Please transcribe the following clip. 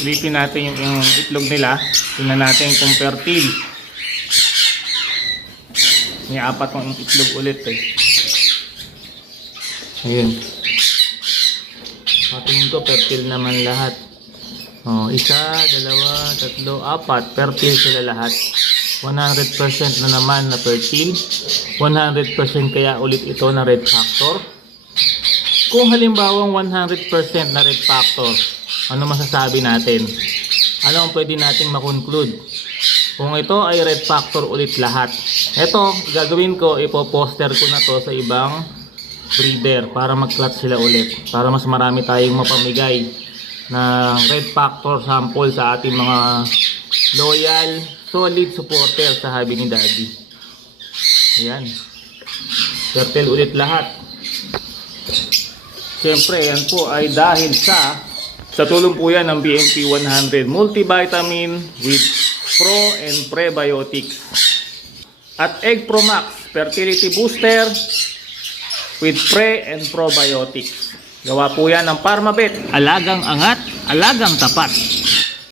Silipin natin yung itlog nila. Tingnan natin kung fertile. May 4 yung itlog ulit eh. Ayun. Tingin ko fertile naman lahat. Oh, 1, 2, 3, 4. Fertile sila lahat. 100% na naman na fertile. 100% kaya ulit ito na red factor. Kung halimbawang 100% na red factor, ano masasabi natin? Ano ang pwede nating makonclude? Kung ito ay red factor ulit lahat. Ito, gagawin ko, ipoposter ko na to sa ibang breeder para mag-clutch sila ulit. Para mas marami tayong mapamigay na red factor sample sa ating mga loyal, solid supporter sa hobby ni Daddy. Ayan. Fertile ulit lahat. Siyempre, yan po ay dahil sa tulong po yan ng BMP 100 multivitamin with pro and prebiotics. At Egg Pro Max fertility booster with pre and probiotics. Gawa po yan ng Parmabet. Alagang angat, alagang tapat.